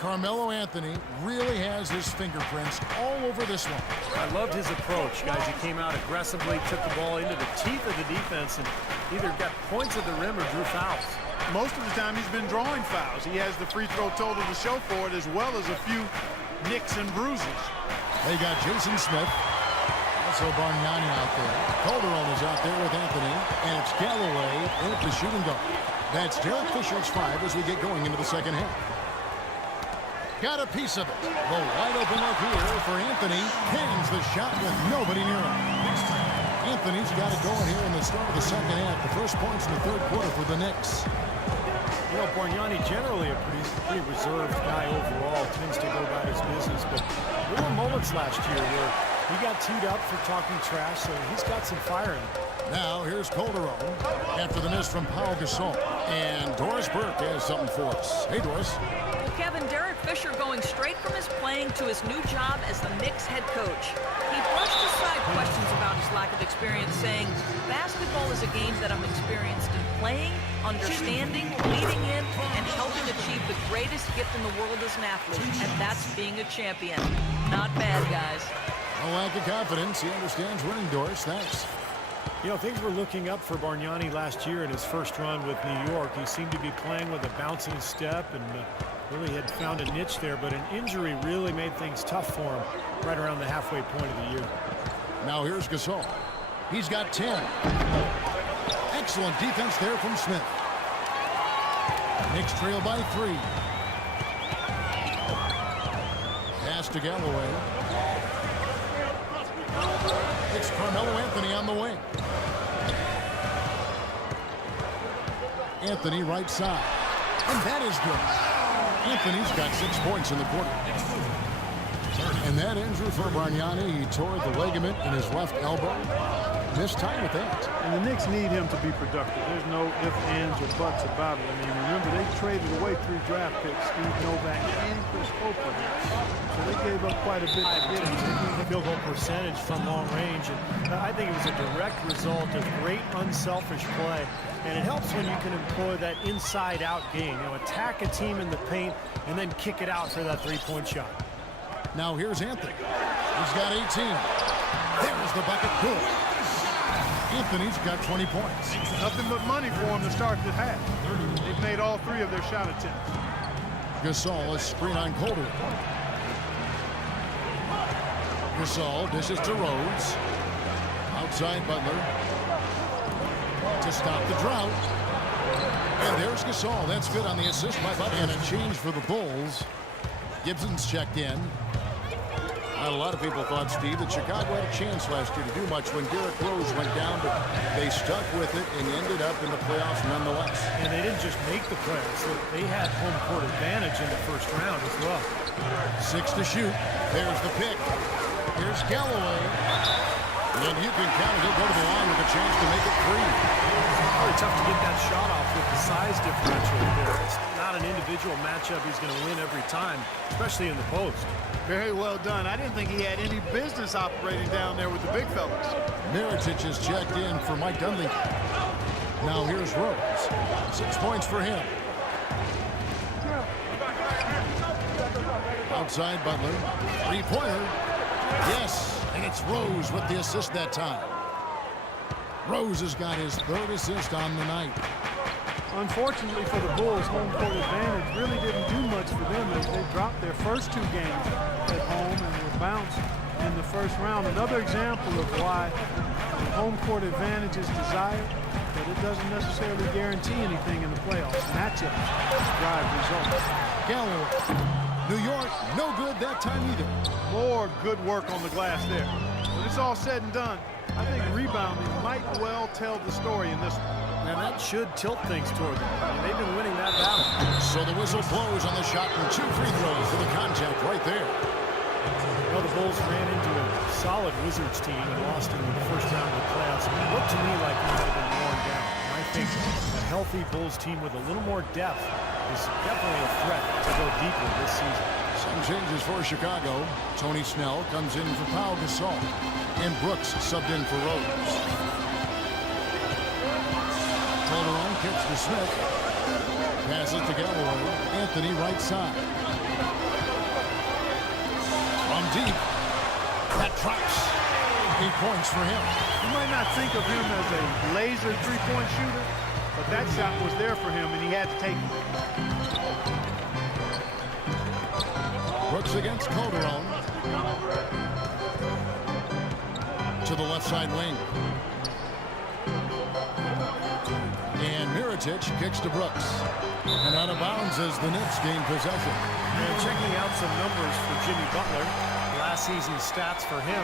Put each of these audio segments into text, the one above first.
Carmelo Anthony really has his fingerprints all over this one. I loved his approach, guys. He came out aggressively, took the ball into the teeth of the defense, and either got points at the rim or drew fouls. Most of the time he's been drawing fouls. He has the free throw total to show for it, as well as a few nicks and bruises. They got Jason Smith. Also Bargnani out there. Calderon is out there with Anthony. And it's Galloway at the shooting guard. That's Derek Fisher's 5 as we get going into the second half. Got a piece of it. The wide open look here for Anthony. Cans the shot with nobody near him. Anthony's got it going here in the start of the second half. The first points in the third quarter for the Knicks. You know, Bargnani, generally a pretty reserved guy overall, tends to go about his business, but there were moments last year where he got teed up for talking trash, so he's got some fire in him. Now here's Calderon after the miss from Pau Gasol. And Doris Burke has something for us. Hey, Doris. Well, Kevin, Derek Fisher going straight from his playing to his new job as the Knicks head coach. He brushed aside questions about his lack of experience, saying, basketball is a game that I'm experienced in playing, understanding, leading in, and helping achieve the greatest gift in the world as an athlete, and that's being a champion. Not bad, guys. No lack of confidence. He understands winning, Doris. Thanks. You know, things were looking up for Bargnani last year in his first run with New York. He seemed to be playing with a bounce in his step and really had found a niche there, but an injury really made things tough for him right around the halfway point of the year. Now here's Gasol. He's got 10. Excellent defense there from Smith. Knicks trail by 3. Pass to Galloway. It's Carmelo Anthony on the wing. Anthony right side. And that is good. Anthony's got 6 points in the quarter. And that injury for Bargnani, he tore the ligament in his left elbow. Missed time with that. And the Knicks need him to be productive. There's no ifs, ands, or buts about it. I mean, remember, they traded away 3 draft picks, Steve Novak and Chris Copeland. So they gave up quite a bit to get him. Field goal percentage from long range, and I think it was a direct result of great unselfish play. And it helps when you can employ that inside-out game. You know, attack a team in the paint and then kick it out for that three-point shot. Now here's Anthony. He's got 18. There's the bucket. Good. Anthony's got 20 points. Nothing but money for him to start the half. They've made all 3 of their shot attempts. Gasol is screen on Calderon. Gasol dishes to Rhodes. Outside Butler. To stop the drought. And there's Gasol. That's good on the assist by Butler. And a change for the Bulls. Gibson's checked in. A lot of people thought, Steve, that Chicago had a chance last year to do much when Derrick Rose went down, but they stuck with it and ended up in the playoffs nonetheless. And they didn't just make the playoffs. They had home court advantage in the first round as well. 6 to shoot. There's the pick. Here's Galloway. And you can count it. He'll go to the line with a chance to make it 3. Really tough to get that shot off with the size differential there. It's not an individual matchup he's going to win every time, especially in the post. Very well done. I didn't think he had any business operating down there with the big fellas. Mirotic is checked in for Mike Dunleavy. Now here's Rose. 6 points for him. Outside Butler. 3-pointer. Yes, and it's Rose with the assist that time. Rose has got his 3rd assist on the night. Unfortunately for the Bulls, home court advantage really didn't do much for them as they dropped their first 2 games at home and were bounced in the first round. Another example of why home court advantage is desired, but it doesn't necessarily guarantee anything in the playoffs. Matchups drive results. Galloway. New York, no good that time either. More good work on the glass there. When it's all said and done, I think rebounding might well tell the story in this one. And that should tilt things toward them. I mean, they've been winning that battle. So the whistle blows on the shot and 2 free throws for the contact right there. Well, the Bulls ran into a solid Wizards team and lost in the first round of the playoffs. It looked to me like it might have been worn down. And I think a healthy Bulls team with a little more depth is definitely a threat to go deeper this season. Some changes for Chicago. Tony Snell comes in for Pau Gasol. And Brooks subbed in for Rose. Calderon kicks to Smith. Passes to Galloway. Anthony right side. deep. That drops. 8 points for him. You might not think of him as a laser three-point shooter, but that shot was there for him, and he had to take it. Brooks against Calderon. To the left side wing. And Mirotic kicks to Brooks. And out of bounds as the Knicks gain possession. And checking out some numbers for Jimmy Butler. Last season's stats for him,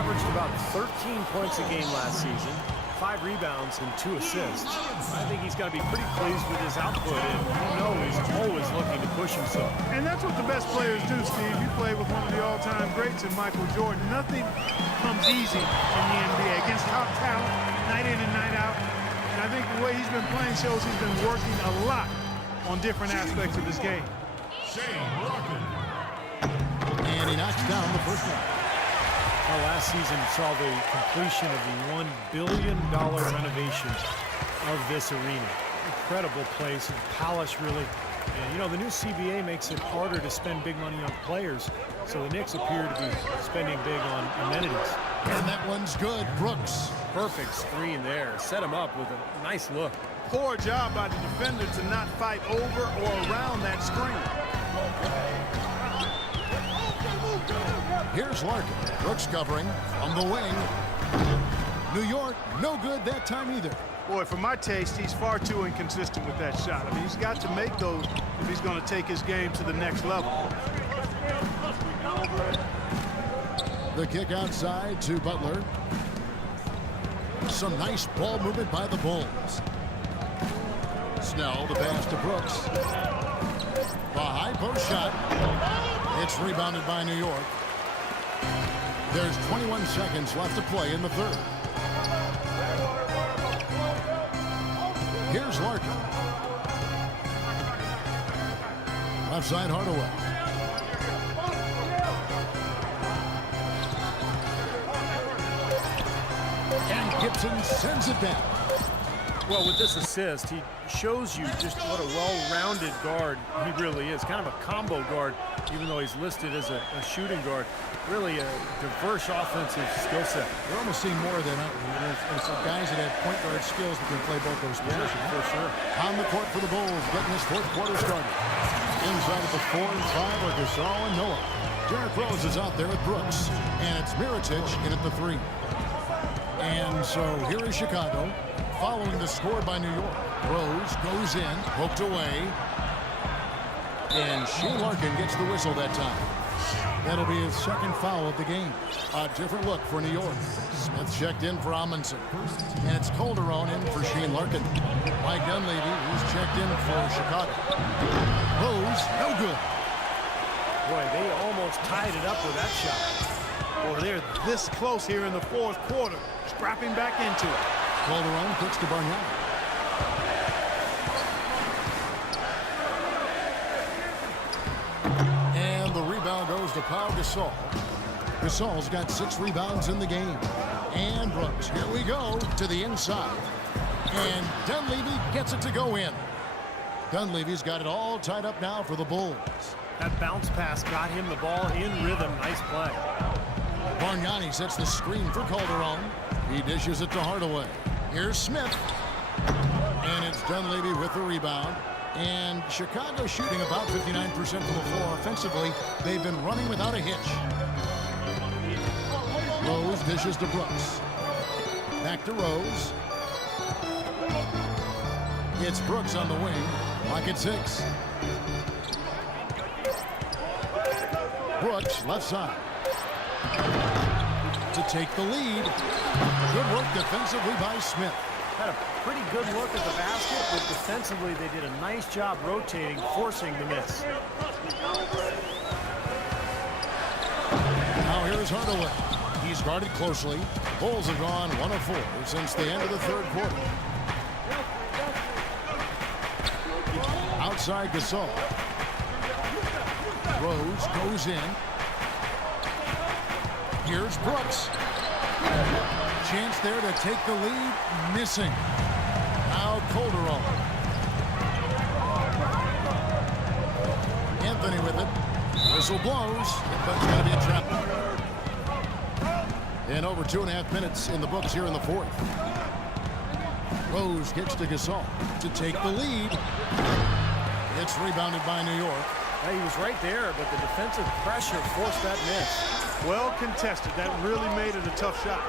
averaged about 13 points a game last season, 5 rebounds and 2 assists. I think he's got to be pretty pleased with his output, and you know he's always looking to push himself. And that's what the best players do, Steve. You play with one of the all-time greats in Michael Jordan. Nothing comes easy in the NBA against top talent, night in and night out. And I think the way he's been playing shows he's been working a lot on different aspects of his game. And he knocks down the first one. Well, last season saw the completion of the $1 billion renovation of this arena. Incredible place, and Palace really. And you know, the new CBA makes it harder to spend big money on players, so the Knicks appear to be spending big on amenities. And that one's good. Brooks. Perfect screen there. Set him up with a nice look. Poor job by the defender to not fight over or around that screen. Here's Larkin. Brooks covering on the wing. New York, no good that time either. Boy, for my taste, he's far too inconsistent with that shot. I mean, he's got to make those if he's going to take his game to the next level. The kick outside to Butler. Some nice ball movement by the Bulls. Snell, the pass to Brooks. The high post shot. It's rebounded by New York. There's 21 seconds left to play in the third. Here's Larkin. Left side Hardaway. And Gibson sends it back. Well, with this assist, he shows you just what a well-rounded guard he really is. Kind of a combo guard, even though he's listed as a shooting guard. Really a diverse offensive skill set. We're almost seeing more of that, aren't we? There's guys that have point guard skills that can play both those positions. Yeah, for sure. On the court for the Bulls, getting this fourth quarter started. Inside at the 4 and 5 are Gasol and Noah. Derrick Rose is out there with Brooks, and it's Mirotic in at the 3. And so here is Chicago, following the score by New York. Rose goes in, poked away, and Shane Larkin gets the whistle that time. That'll be his second foul of the game. A different look for New York. Smith checked in for Amundsen. And it's Calderon in for Shane Larkin. Mike Dunleavy, who's checked in for Chicago. Rose, no good. Boy, they almost tied it up with that shot. Boy, they're this close here in the fourth quarter. Scrapping back into it. Calderon kicks to Bargnani. And the rebound goes to Pau Gasol. Gasol's got 6 rebounds in the game. And Brooks, here we go, to the inside. And Dunleavy gets it to go in. Dunleavy's got it all tied up now for the Bulls. That bounce pass got him the ball in rhythm. Nice play. Bargnani sets the screen for Calderon. He dishes it to Hardaway. Here's Smith. And it's Dunleavy with the rebound. And Chicago shooting about 59% from the floor. Offensively, they've been running without a hitch. Rose dishes to Brooks. Back to Rose. It's Brooks on the wing. Clock at 6. Brooks, left side. To take the lead. Good work defensively by Smith. Had a pretty good look at the basket, but defensively they did a nice job rotating, forcing the miss. Now here's Hardaway. He's guarded closely. Bulls have gone 1 of 4 since the end of the third quarter. Outside Gasol. Rose goes in. Here's Brooks. Chance there to take the lead. Missing. Now Calderon. Anthony with it. Whistle blows. That's going to be a trap. And over 2.5 minutes in the books here in the fourth. Rose gets to Gasol to take the lead. It's rebounded by New York. He was right there, but the defensive pressure forced that miss. Well contested. That really made it a tough shot.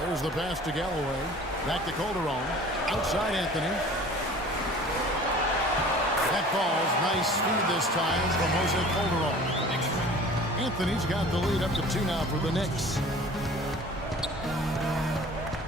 There's the pass to Galloway. Back to Calderon. Outside Anthony. That ball's nice speed this time from Jose Calderon. Anthony's got the lead up to 2 now for the Knicks.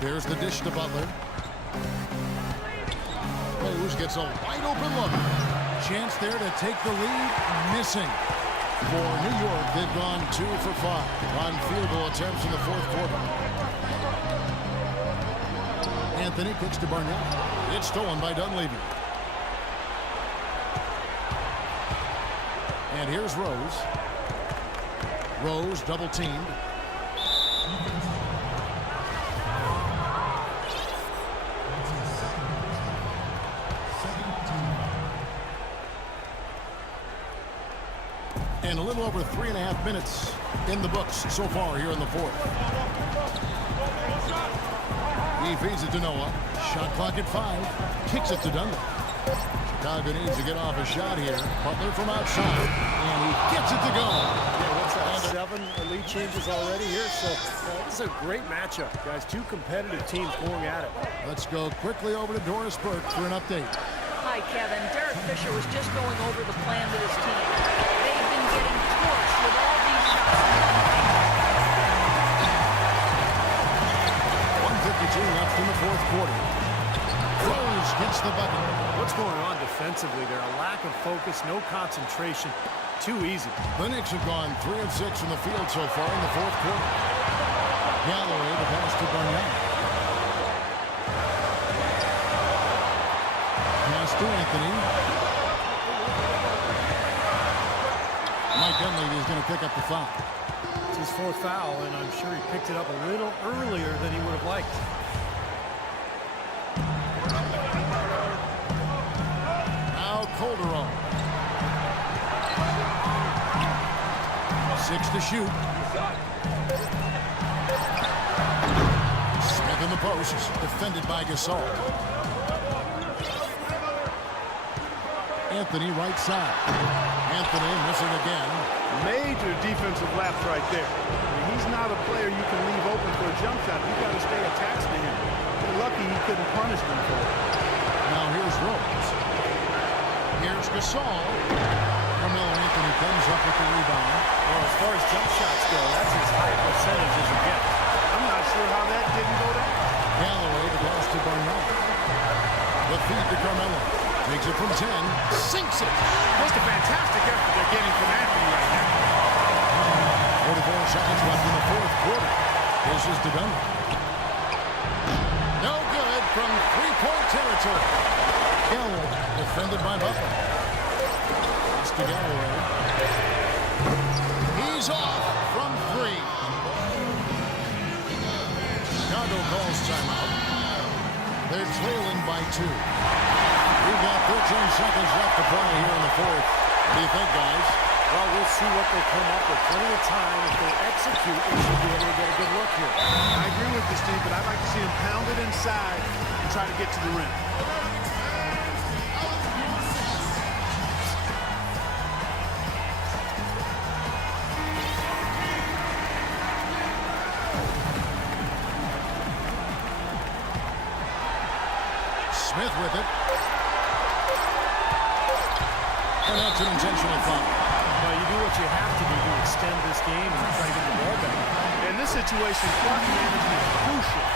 There's the dish to Butler. Rose gets a wide open look. Chance there to take the lead. Missing. For New York, they've gone 2 for 5 on field goal attempts in the fourth quarter. Anthony kicks to Barnett. It's stolen by Dunleavy. And here's Rose. Rose double teamed. And a little over 3.5 minutes in the books so far here in the fourth. He feeds it to Noah. Shot clock at 5. Kicks it to Dunlap. Chicago needs to get off a shot here. Butler from outside. And he gets it to go. Yeah, what's that? 7 lead changes already here. So this is a great matchup, guys. 2 competitive teams going at it. Let's go quickly over to Doris Burke for an update. Hi, Kevin. Derek Fisher was just going over the plan with his team. They've been getting torched with all these shots. 1:52 left in the fourth quarter. Rose gets the bucket. What's going on defensively there? A lack of focus, no concentration. Too easy. The Knicks have gone 3 of 6 from the field so far in the fourth quarter. Galloway the pass to Barnett. Pass to Anthony. Mike Dunleavy is going to pick up the foul. It's his 4th foul, and I'm sure he picked it up a little earlier than he would have liked. Now Calderon. 6 to shoot. Smith in the post, defended by Gasol. Anthony right side. Anthony missing again. Major defensive lapse right there. I mean, he's not a player you can leave open for a jump shot. You've got to stay attached to him. You're lucky he couldn't punish them for it. Now here's Rose. Here's Gasol. Carmelo Anthony comes up with the rebound. Well, as far as jump shots go, that's as high a percentage as you get. I'm not sure how that didn't go down. Galloway the pass to Barnett. The feed to Carmelo. Takes it from 10. Sinks it. Just a fantastic effort they're getting from Anthony right now. 44 seconds left in the fourth quarter. This is to Dunlap. No good from 3-point territory. Galloway defended by Butler. It's to Galloway. He's off from 3. Chicago calls timeout. They're trailing by 2. We've got 13 seconds left to play here in the fourth. What do you think, guys? Well, we'll see what they come up with. Plenty of time. If they execute, they should be able to get a good look here. I agree with you, Steve, but I'd like to see him pound it inside and try to get to the rim. Smith with it. And that's an intentional foul. Well, you do what you have to do to extend this game and try to get the ball back. In this situation, clock management is crucial.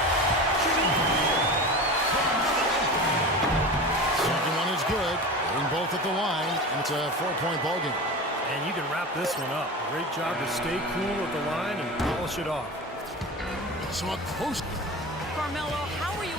Second one is good. Getting both at the line, and it's a 4-point ball game. And you can wrap this one up. Great job to stay cool at the line and polish it off. So a close. Carmelo, how are you